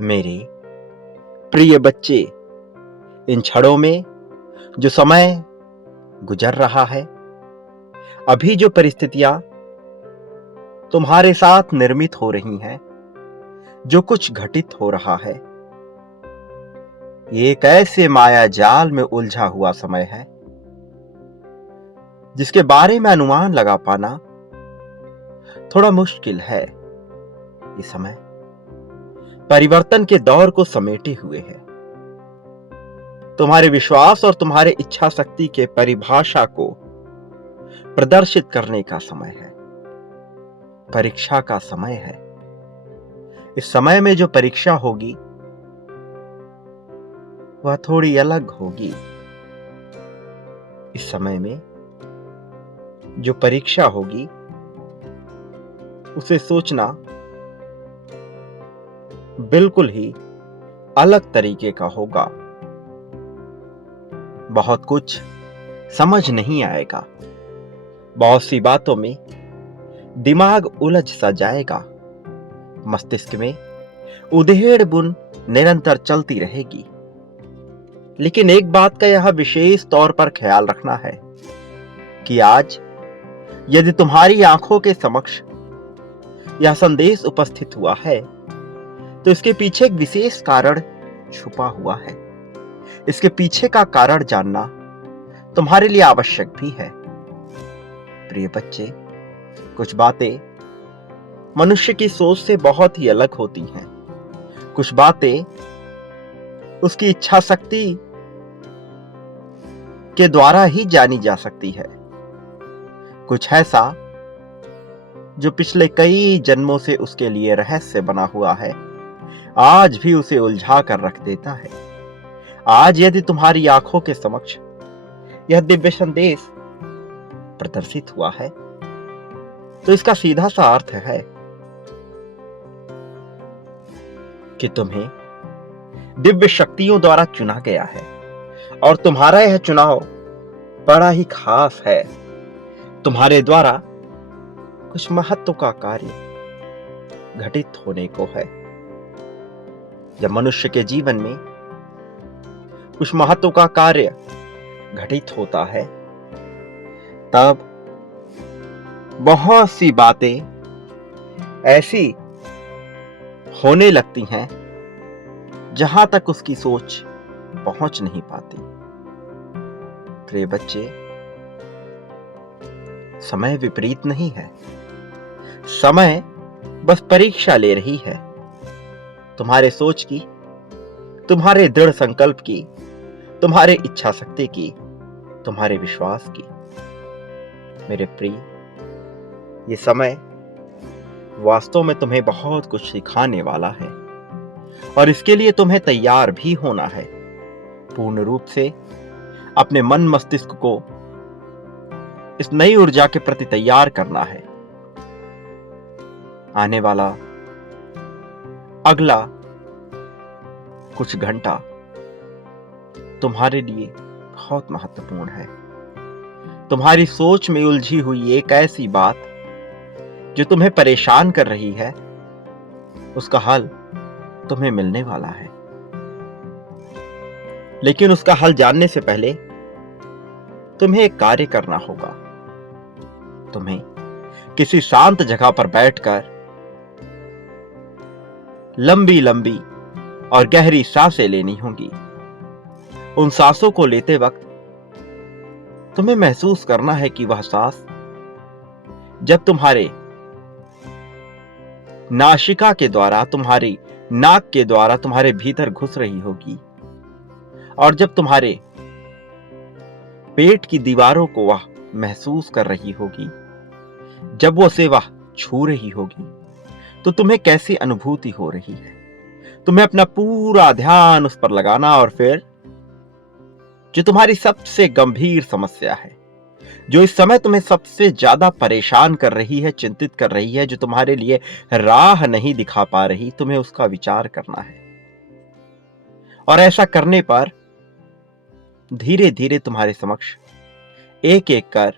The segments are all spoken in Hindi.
मेरे प्रिय बच्चे, इन क्षणों में जो समय गुजर रहा है, अभी जो परिस्थितियां तुम्हारे साथ निर्मित हो रही हैं, जो कुछ घटित हो रहा है, ये एक ऐसे माया जाल में उलझा हुआ समय है जिसके बारे में अनुमान लगा पाना थोड़ा मुश्किल है। ये समय परिवर्तन के दौर को समेटे हुए है। तुम्हारे विश्वास और तुम्हारे इच्छा शक्ति के परिभाषा को प्रदर्शित करने का समय है। परीक्षा का समय है। इस समय में जो परीक्षा होगी वह थोड़ी अलग होगी। इस समय में जो परीक्षा होगी उसे सोचना बिल्कुल ही अलग तरीके का होगा। बहुत कुछ समझ नहीं आएगा। बहुत सी बातों में दिमाग उलझ सा जाएगा। मस्तिष्क में उधेड़ बुन निरंतर चलती रहेगी। लेकिन एक बात का यह विशेष तौर पर ख्याल रखना है कि आज यदि तुम्हारी आंखों के समक्ष यह संदेश उपस्थित हुआ है तो इसके पीछे एक विशेष कारण छुपा हुआ है। इसके पीछे का कारण जानना तुम्हारे लिए आवश्यक भी है। प्रिय बच्चे, कुछ बातें मनुष्य की सोच से बहुत ही अलग होती हैं। कुछ बातें उसकी इच्छा शक्ति के द्वारा ही जानी जा सकती है। कुछ ऐसा जो पिछले कई जन्मों से उसके लिए रहस्य बना हुआ है, आज भी उसे उलझा कर रख देता है। आज यदि तुम्हारी आंखों के समक्ष यह दिव्य संदेश प्रदर्शित हुआ है तो इसका सीधा सा अर्थ है कि तुम्हें दिव्य शक्तियों द्वारा चुना गया है और तुम्हारा यह चुनाव बड़ा ही खास है। तुम्हारे द्वारा कुछ महत्व का कार्य घटित होने को है। जब मनुष्य के जीवन में कुछ महत्व का कार्य घटित होता है तब बहुत सी बातें ऐसी होने लगती हैं जहां तक उसकी सोच पहुंच नहीं पाती। प्रिय बच्चे, समय विपरीत नहीं है। समय बस परीक्षा ले रही है तुम्हारे सोच की, तुम्हारे दृढ़ संकल्प की, तुम्हारे इच्छा शक्ति की, तुम्हारे विश्वास की। मेरे प्रिय, ये समय वास्तव में तुम्हें बहुत कुछ सिखाने वाला है और इसके लिए तुम्हें तैयार भी होना है। पूर्ण रूप से अपने मन मस्तिष्क को इस नई ऊर्जा के प्रति तैयार करना है। आने वाला अगला कुछ घंटा तुम्हारे लिए बहुत महत्वपूर्ण है। तुम्हारी सोच में उलझी हुई एक ऐसी बात जो तुम्हें परेशान कर रही है, उसका हल तुम्हें मिलने वाला है। लेकिन उसका हल जानने से पहले तुम्हें एक कार्य करना होगा। तुम्हें किसी शांत जगह पर बैठकर लंबी लंबी और गहरी सांसें लेनी होंगी। उन सांसों को लेते वक्त तुम्हें महसूस करना है कि वह सांस जब तुम्हारे नासिका के द्वारा, तुम्हारी नाक के द्वारा तुम्हारे भीतर घुस रही होगी और जब तुम्हारे पेट की दीवारों को वह महसूस कर रही होगी, जब वो से वह छू रही होगी, तो तुम्हें कैसी अनुभूति हो रही है। तुम्हें अपना पूरा ध्यान उस पर लगाना और फिर जो तुम्हारी सबसे गंभीर समस्या है, जो इस समय तुम्हें सबसे ज्यादा परेशान कर रही है, चिंतित कर रही है, जो तुम्हारे लिए राह नहीं दिखा पा रही, तुम्हें उसका विचार करना है। और ऐसा करने पर धीरे धीरे तुम्हारे समक्ष एक एक कर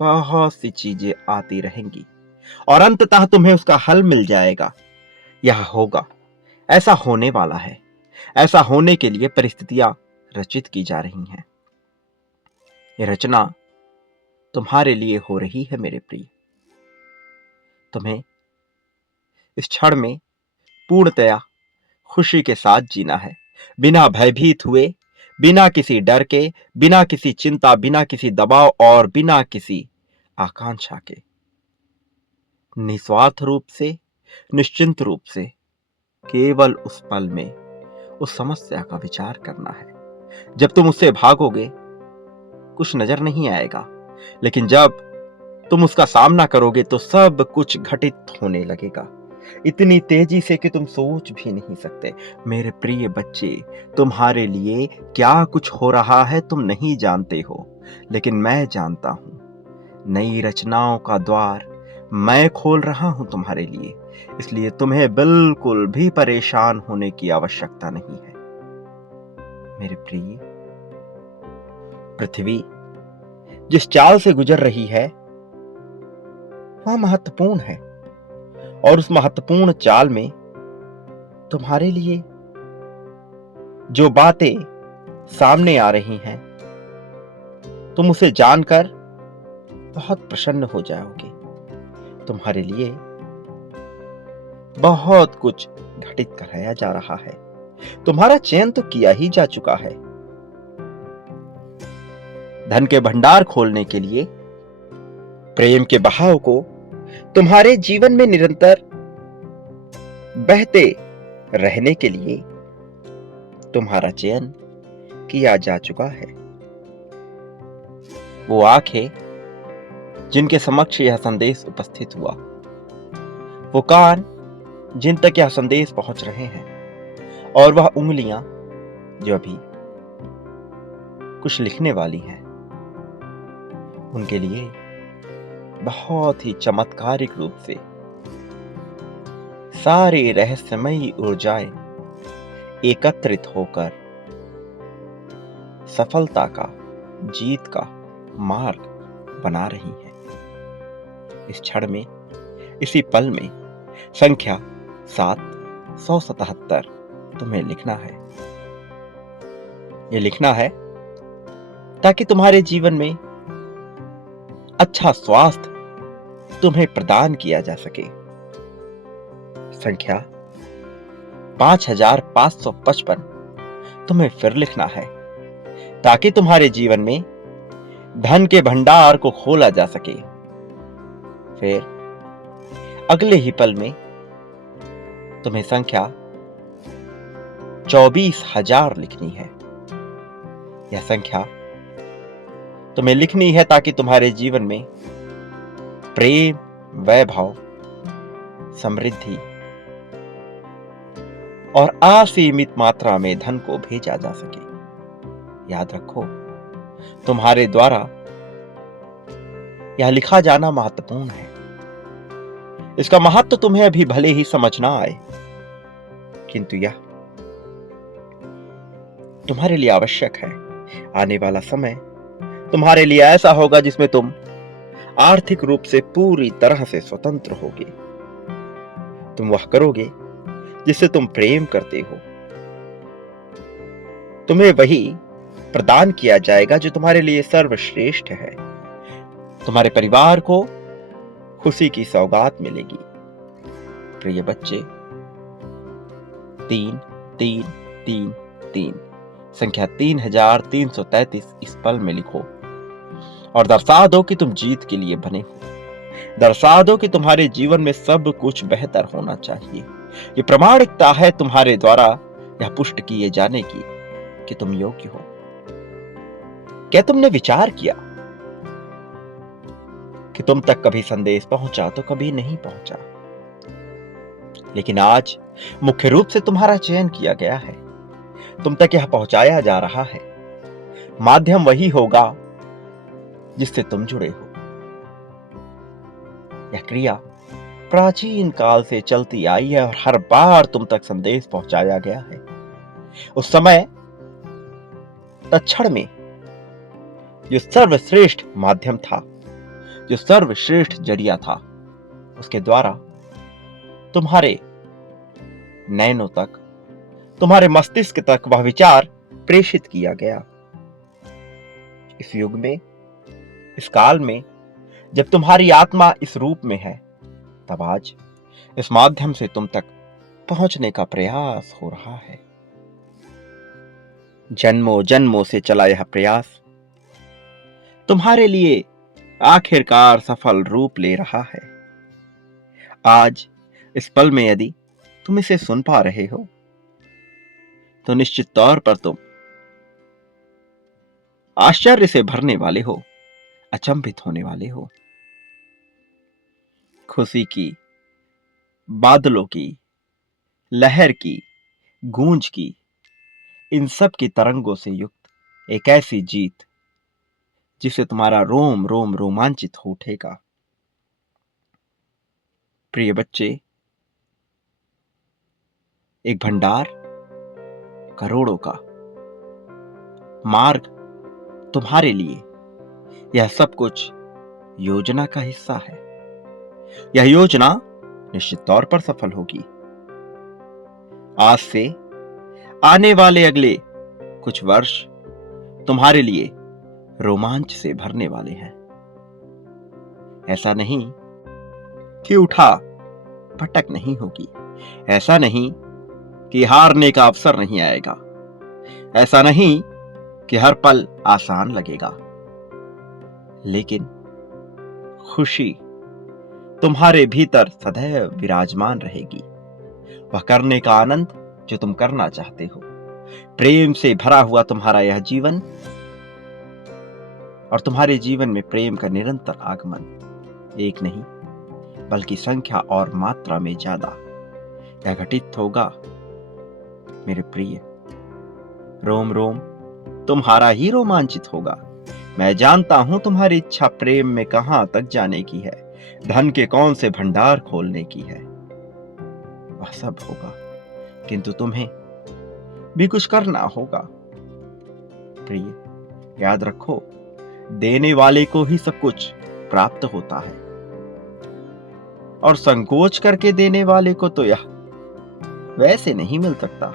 बहुत सी चीजें आती रहेंगी और अंततः तुम्हें उसका हल मिल जाएगा। यह होगा ऐसा होने वाला है। ऐसा होने के लिए परिस्थितियां रचित की जा रही हैं। ये रचना तुम्हारे लिए हो रही है मेरे प्रिय। तुम्हें इस क्षण में पूर्णतया खुशी के साथ जीना है, बिना भयभीत हुए, बिना किसी डर के, बिना किसी चिंता, बिना किसी दबाव और बिना किसी आकांक्षा के। निस्वार्थ रूप से, निश्चिंत रूप से केवल उस पल में उस समस्या का विचार करना है। जब तुम उससे भागोगे कुछ नजर नहीं आएगा, लेकिन जब तुम उसका सामना करोगे तो सब कुछ घटित होने लगेगा, इतनी तेजी से कि तुम सोच भी नहीं सकते। मेरे प्रिय बच्चे, तुम्हारे लिए क्या कुछ हो रहा है तुम नहीं जानते हो, लेकिन मैं जानता हूं। नई रचनाओं का द्वार मैं खोल रहा हूं तुम्हारे लिए, इसलिए तुम्हें बिल्कुल भी परेशान होने की आवश्यकता नहीं है। मेरे प्रिय, पृथ्वी जिस चाल से गुजर रही है वह महत्वपूर्ण है, और उस महत्वपूर्ण चाल में तुम्हारे लिए जो बातें सामने आ रही हैं, तुम उसे जानकर बहुत प्रसन्न हो जाओगे। तुम्हारे लिए बहुत कुछ घटित कराया जा रहा है। तुम्हारा चयन तो किया ही जा चुका है। धन के भंडार खोलने के लिए, प्रेम के बहाव को तुम्हारे जीवन में निरंतर बहते रहने के लिए तुम्हारा चयन किया जा चुका है। वो आंखें जिनके समक्ष यह संदेश उपस्थित हुआ, वो कान जिन तक यह संदेश पहुंच रहे हैं, और वह उंगलियां जो अभी कुछ लिखने वाली हैं, उनके लिए बहुत ही चमत्कारिक रूप से सारी रहस्यमयी ऊर्जाएं एकत्रित होकर सफलता का, जीत का मार्ग बना रही हैं। इस क्षण में, इसी पल में संख्या 777 तुम्हें लिखना है। ये लिखना है ताकि तुम्हारे जीवन में अच्छा स्वास्थ्य तुम्हें प्रदान किया जा सके। संख्या 5555 तुम्हें फिर लिखना है ताकि तुम्हारे जीवन में धन के भंडार को खोला जा सके। फिर अगले ही पल में तुम्हें संख्या 24,000 लिखनी है। यह संख्या तुम्हें लिखनी है ताकि तुम्हारे जीवन में प्रेम, वैभव, समृद्धि और असीमित मात्रा में धन को भेजा जा सके। याद रखो, तुम्हारे द्वारा यह लिखा जाना महत्वपूर्ण है। इसका महत्व तुम्हें अभी भले ही समझ ना आए, किंतु यह तुम्हारे लिए आवश्यक है। आने वाला समय तुम्हारे लिए ऐसा होगा जिसमें तुम आर्थिक रूप से पूरी तरह से स्वतंत्र होगे। तुम वह करोगे जिससे तुम प्रेम करते हो। तुम्हें वही प्रदान किया जाएगा जो तुम्हारे लिए सर्वश्रेष्ठ है। तुम्हारे परिवार को खुशी की सौगात मिलेगी। प्रिय बच्चे, 3 3 3 3 संख्या 3333 इस पल में लिखो और दर्शा दो कि तुम जीत के लिए बने हो। दर्शा दो कि तुम्हारे जीवन में सब कुछ बेहतर होना चाहिए। ये प्रामाणिकता है तुम्हारे द्वारा यह पुष्ट किए जाने की कि तुम योग्य हो। क्या तुमने विचार किया कि तुम तक कभी संदेश पहुंचा तो कभी नहीं पहुंचा, लेकिन आज मुख्य रूप से तुम्हारा चयन किया गया है। तुम तक यह पहुंचाया जा रहा है। माध्यम वही होगा जिससे तुम जुड़े हो। यह क्रिया प्राचीन काल से चलती आई है और हर बार तुम तक संदेश पहुंचाया गया है। उस समय तत्क्षण में जो सर्वश्रेष्ठ माध्यम था, जो सर्वश्रेष्ठ जरिया था, उसके द्वारा तुम्हारे नैनों तक, तुम्हारे मस्तिष्क तक वह विचार प्रेषित किया गया। इस युग में, इस काल में, जब तुम्हारी आत्मा इस रूप में है, तब आज इस माध्यम से तुम तक पहुंचने का प्रयास हो रहा है। जन्मों जन्मों से चला यह प्रयास तुम्हारे लिए आखिरकार सफल रूप ले रहा है। आज इस पल में यदि तुम इसे सुन पा रहे हो, तो निश्चित तौर पर तुम आश्चर्य से भरने वाले हो, अचंभित होने वाले हो। खुशी की, बादलों की, लहर की, गूंज की, इन सब की तरंगों से युक्त एक ऐसी जीत जिसे तुम्हारा रोम रोम रोमांचित हो उठेगा। प्रिय बच्चे, एक भंडार करोड़ों का, मार्ग तुम्हारे लिए, यह सब कुछ योजना का हिस्सा है। यह योजना निश्चित तौर पर सफल होगी। आज से आने वाले अगले कुछ वर्ष तुम्हारे लिए रोमांच से भरने वाले हैं। ऐसा नहीं कि उठा पटक नहीं होगी, ऐसा नहीं कि हारने का अवसर नहीं आएगा, ऐसा नहीं कि हर पल आसान लगेगा, लेकिन खुशी तुम्हारे भीतर सदैव विराजमान रहेगी। वह करने का आनंद जो तुम करना चाहते हो, प्रेम से भरा हुआ तुम्हारा यह जीवन और तुम्हारे जीवन में प्रेम का निरंतर आगमन, एक नहीं बल्कि संख्या और मात्रा में ज्यादा यह घटित होगा। मेरे प्रिय, रोम रोम तुम्हारा ही रोमांचित होगा। मैं जानता हूं तुम्हारी इच्छा प्रेम में कहां तक जाने की है, धन के कौन से भंडार खोलने की है। वह सब होगा, किंतु तुम्हें भी कुछ करना होगा। प्रिय, याद रखो, देने वाले को ही सब कुछ प्राप्त होता है, और संकोच करके देने वाले को तो यह वैसे नहीं मिल सकता।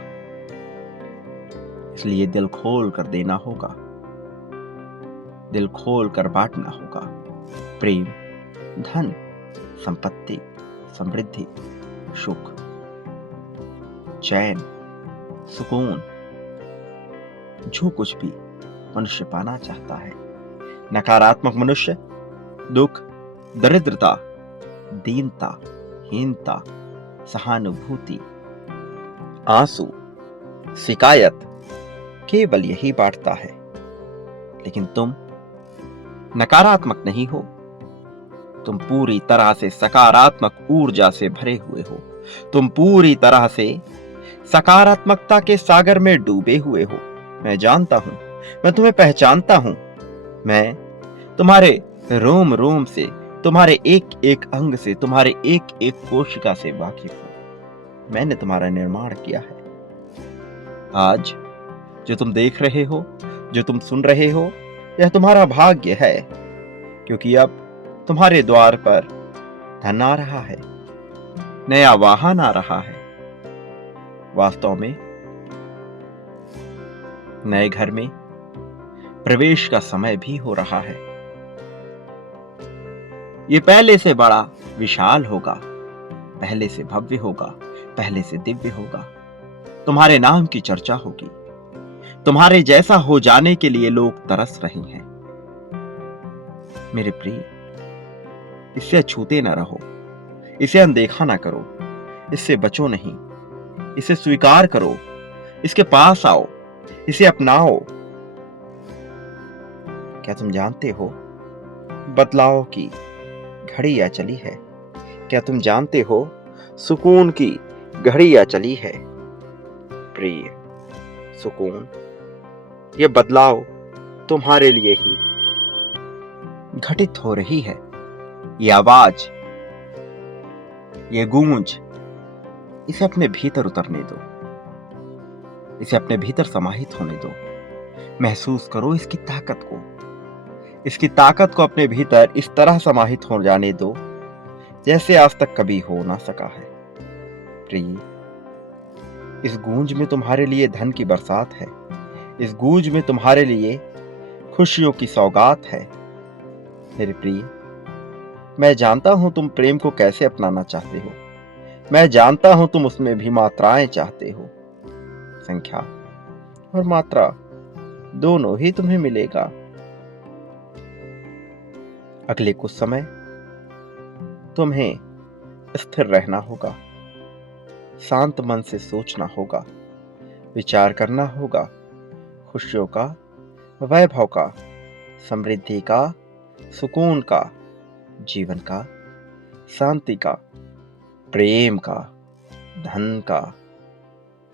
इसलिए दिल खोल कर देना होगा, दिल खोल कर बांटना होगा। प्रेम, धन, संपत्ति, समृद्धि, सुख, चैन, सुकून, जो कुछ भी मनुष्य पाना चाहता है। नकारात्मक मनुष्य दुख, दरिद्रता, दीनता, हीनता, सहानुभूति, आंसू, शिकायत केवल यही बांटता है। लेकिन तुम नकारात्मक नहीं हो, तुम पूरी तरह से सकारात्मक ऊर्जा से भरे हुए हो। तुम पूरी तरह से सकारात्मकता के सागर में डूबे हुए हो। मैं जानता हूं, मैं तुम्हें पहचानता हूं। मैं तुम्हारे रोम रोम से, तुम्हारे एक एक अंग से, तुम्हारे एक एक कोशिका से वाकिफ हूं। मैंने तुम्हारा निर्माण किया है। आज जो तुम देख रहे हो, जो तुम सुन रहे हो, यह तुम्हारा भाग्य है, क्योंकि अब तुम्हारे द्वार पर धन आ रहा है, नया वाहन आ रहा है। वास्तव में नए घर में प्रवेश का समय भी हो रहा है। ये पहले से बड़ा विशाल होगा, पहले से भव्य होगा, पहले से दिव्य होगा। तुम्हारे नाम की चर्चा होगी। तुम्हारे जैसा हो जाने के लिए लोग तरस रहे हैं। मेरे प्रिय, इससे छूते न रहो, इसे अनदेखा ना करो, इससे बचो नहीं, इसे स्वीकार करो, इसके पास आओ, इसे अपनाओ। क्या तुम जानते हो, बदलाव की घड़ी आ चली है? क्या तुम जानते हो, सुकून की घड़ी आ चली है? प्रिय, सुकून, ये बदलाव तुम्हारे लिए ही घटित हो रही है। ये आवाज, ये गूंज, इसे अपने भीतर उतरने दो, इसे अपने भीतर समाहित होने दो। महसूस करो इसकी ताकत को, इसकी ताकत को अपने भीतर इस तरह समाहित हो जाने दो जैसे आज तक कभी हो ना सका है। प्रिय, इस गूंज में तुम्हारे लिए धन की बरसात है। इस गूंज में तुम्हारे लिए खुशियों की सौगात है। मेरे प्रिय, मैं जानता हूं तुम प्रेम को कैसे अपनाना चाहते हो। मैं जानता हूं तुम उसमें भी मात्राएं चाहते हो। संख्या और मात्रा दोनों ही तुम्हें मिलेगा। अगले कुछ समय तुम्हें स्थिर रहना होगा, शांत मन से सोचना होगा, विचार करना होगा, खुशियों का, वैभव का, समृद्धि का, सुकून का, जीवन का, शांति का, प्रेम का, धन का,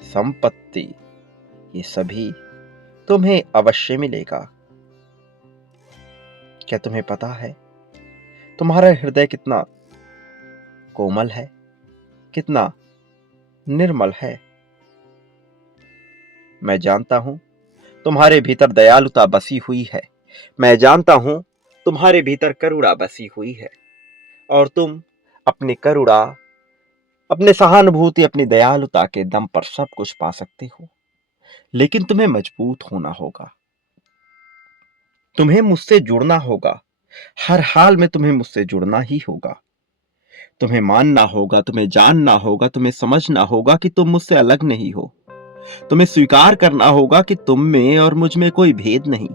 संपत्ति, ये सभी तुम्हें अवश्य मिलेगा। क्या तुम्हें पता है तुम्हारा हृदय कितना कोमल है, कितना निर्मल है? मैं जानता हूं तुम्हारे भीतर दयालुता बसी हुई है। मैं जानता हूं तुम्हारे भीतर करुणा बसी हुई है, और तुम अपनी करुणा, अपने सहानुभूति, अपनी दयालुता के दम पर सब कुछ पा सकते हो। लेकिन तुम्हें मजबूत होना होगा, तुम्हें मुझसे जुड़ना होगा। हर हाल में तुम्हें मुझसे जुड़ना ही होगा। तुम्हें मानना होगा, तुम्हें जानना होगा, तुम्हें समझना होगा कि तुम मुझसे अलग नहीं हो। तुम्हें स्वीकार करना होगा कि तुम में और मुझ में कोई भेद नहीं।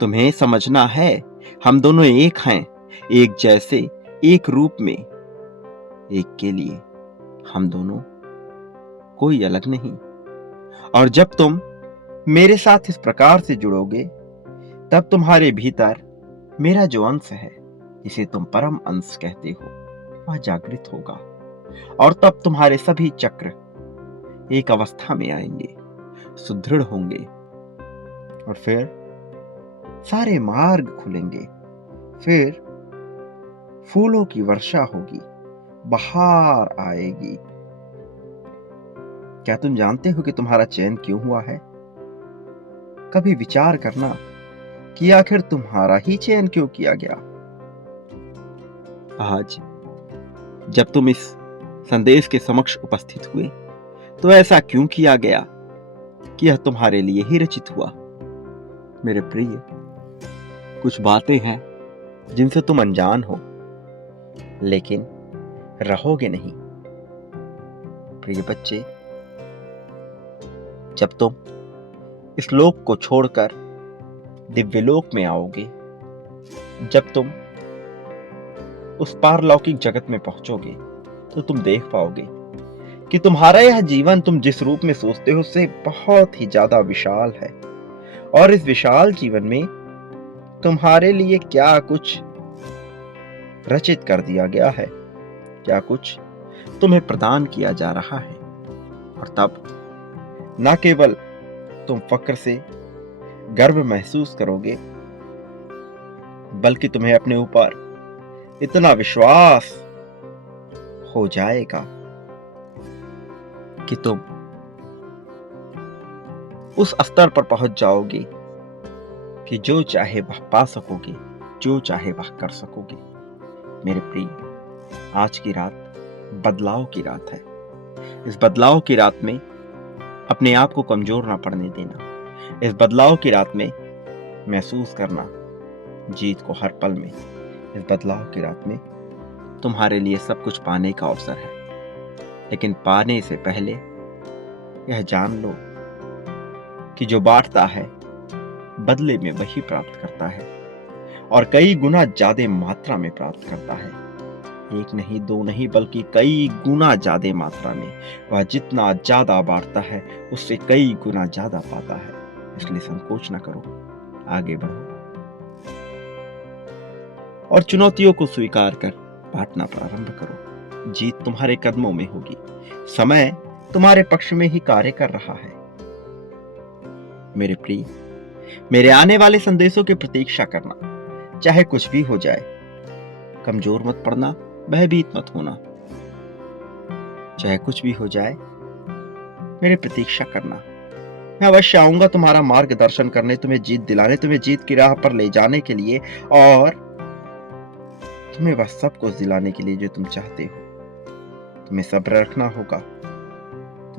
तुम्हें समझना है हम दोनों एक हैं, एक जैसे, एक रूप में, एक के लिए। हम दोनों कोई अलग नहीं। और जब तुम मेरे साथ इस प्रकार से जुड़ोगे, तब तुम्हारे भीतर मेरा जो अंश है, जिसे तुम परम अंश कहते हो, वह जागृत होगा। और तब तुम्हारे सभी चक्र एक अवस्था में आएंगे, सुदृढ़ होंगे, और फिर सारे मार्ग खुलेंगे। फिर फूलों की वर्षा होगी, बहार आएगी। क्या तुम जानते हो कि तुम्हारा चयन क्यों हुआ है? कभी विचार करना कि आखिर तुम्हारा ही चयन क्यों किया गया। आज जब तुम इस संदेश के समक्ष उपस्थित हुए, तो ऐसा क्यों किया गया कि यह तुम्हारे लिए ही रचित हुआ। मेरे प्रिय, कुछ बातें हैं जिनसे तुम अनजान हो, लेकिन रहोगे नहीं। प्रिय बच्चे, जब तुम इस लोक को छोड़कर दिव्यलोक में आओगे, जब तुम उस पारलौकिक जगत में पहुंचोगे, तो तुम देख पाओगे कि तुम्हारा यह जीवन तुम जिस रूप में सोचते हो उससे बहुत ही ज्यादा विशाल है। और इस विशाल जीवन में तुम्हारे लिए क्या कुछ रचित कर दिया गया है, क्या कुछ तुम्हें प्रदान किया जा रहा है। और तब न केवल तुम फक्र से गर्व महसूस करोगे, बल्कि तुम्हें अपने ऊपर इतना विश्वास हो जाएगा कि तुम उस स्तर पर पहुंच जाओगे कि जो चाहे वह पा सकोगे, जो चाहे वह कर सकोगे। मेरे प्रिय, आज की रात बदलाव की रात है। इस बदलाव की रात में अपने आप को कमजोर ना पड़ने देना। इस बदलाव की रात में महसूस करना जीत को हर पल में। इस बदलाव की रात में तुम्हारे लिए सब कुछ पाने का अवसर है, लेकिन पाने से पहले यह जान लो कि जो बांटता है बदले में वही प्राप्त करता है, और कई गुना ज्यादा मात्रा में प्राप्त करता है। एक नहीं, दो नहीं, बल्कि कई गुना ज्यादा मात्रा में। वह जितना ज्यादा बांटता है उससे कई गुना ज्यादा पाता है। इसलिए संकोच न करो, आगे बढ़ो और चुनौतियों को स्वीकार कर बांटना प्रारंभ करो। जीत तुम्हारे कदमों में होगी। समय तुम्हारे पक्ष में ही कार्य कर रहा है। मेरे प्रिय, मेरे आने वाले संदेशों की प्रतीक्षा करना, चाहे कुछ भी हो जाए। कमजोर मत पड़ना, भयभीत मत होना। चाहे कुछ भी हो जाए, मेरी प्रतीक्षा करना। मैं अवश्य आऊंगा तुम्हारा मार्गदर्शन करने, तुम्हें जीत दिलाने, तुम्हें जीत की राह पर ले जाने के लिए, और तुम्हें वह सब कुछ दिलाने के लिए जो तुम चाहते हो। तुम्हें सब्र रखना होगा,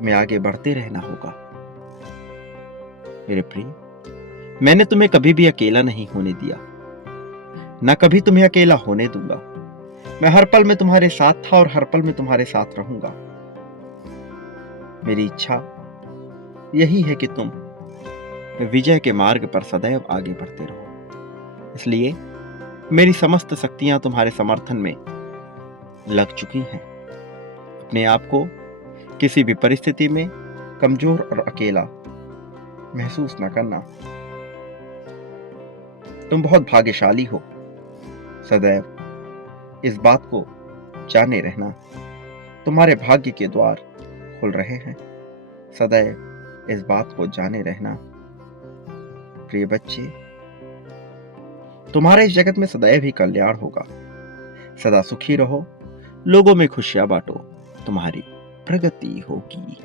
में आगे बढ़ते रहना होगा। मेरे प्रिय, मैंने तुम्हें कभी भी अकेला नहीं होने दिया, ना कभी तुम्हें अकेला होने दूंगा। मैं हर पल में तुम्हारे साथ था और हर पल में तुम्हारे साथ रहूंगा। मेरी इच्छा यही है कि तुम विजय के मार्ग पर सदैव आगे बढ़ते रहो। इसलिए मेरी समस्त शक्तियां तुम्हारे समर्थन में लग चुकी हैं। अपने आप को किसी भी परिस्थिति में कमजोर और अकेला महसूस न करना। तुम बहुत भाग्यशाली हो। सदैव इस बात को जाने रहना, तुम्हारे भाग्य के द्वार खुल रहे हैं। सदैव इस बात को जाने रहना। प्रिय बच्चे, तुम्हारे इस जगत में सदैव ही कल्याण होगा। सदा सुखी रहो, लोगों में खुशियां बांटो, तुम्हारी प्रगति होगी।